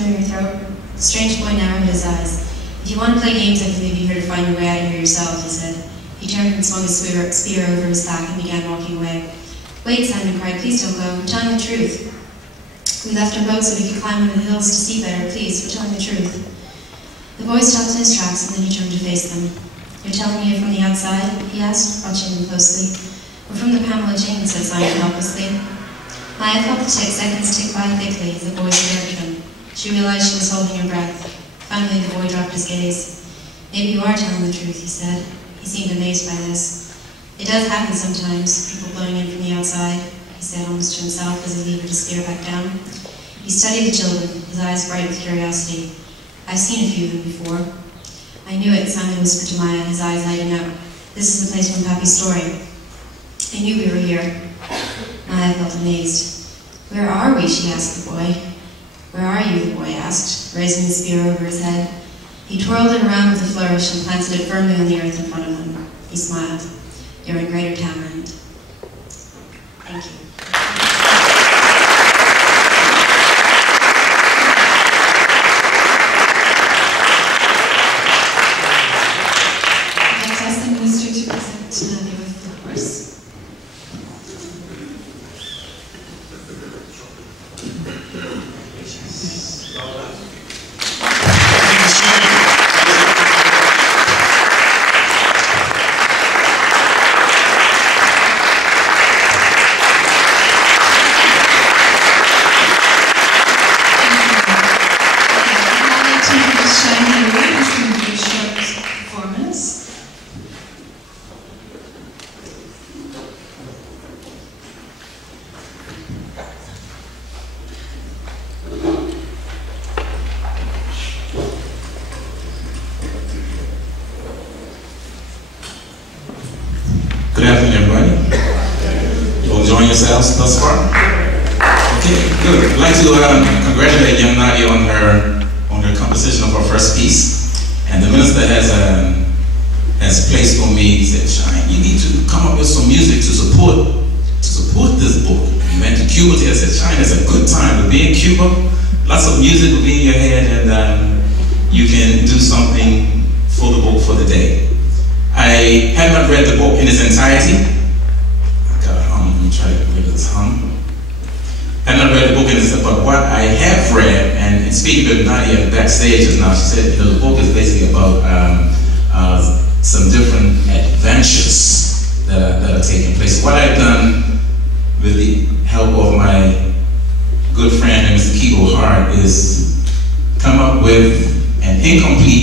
clearing her throat. The strange boy narrowed his eyes. If you want to play games, I can leave you here to find your way out of here yourself, he said. He turned and swung his spear over his back and began walking away. Wait, Simon cried, please don't go. We're telling the truth. We left our boat so we could climb over the hills to see better. Please, we're telling the truth. The boy stopped in his tracks and then he turned to face them. You're telling me you're from the outside? He asked, watching them closely. We're from the Pamela Jane, said Simon helplessly. Maya felt the seconds tick by thickly as the boy stared at him. She realized she was holding her breath. Finally, the boy dropped his gaze. Maybe you are telling the truth, he said. He seemed amazed by this. It does happen sometimes, people blowing in from the outside, he said almost to himself as he levered his spear back down. He studied the children, his eyes bright with curiosity. I've seen a few of them before. I knew it, Simon whispered to Maya, his eyes lighting up. This is the place from Pappy's story. I knew we were here. Maya felt amazed. Where are we? She asked the boy. Where are you? The boy asked, raising his spear over his head. He twirled it around with a flourish and planted it firmly on the earth in front of him. He smiled. You're in Greater Tamarind. Thank you. I'd ask the minister to present the with the horse. Good afternoon, everybody. You all enjoying yourselves thus far? Okay, good. I'd like to congratulate young Nadia on her composition of her first piece. And the minister has placed on me, he said, Shine, you need to come up with some music to support this book. We went to Cuba today. I said, Shine, it's a good time to be in Cuba. Lots of music will be in your head, and you can do something for the book for the day. I have not read the book in its entirety. I got a hum, let me try to get this hum. I have not read the book in its entirety, but what I have read, and speaking with Nadia backstage just now, she said, the book is basically about some different adventures that are taking place. What I've done with the help of my good friend, Mr. Kibo Hart, is come up with an incomplete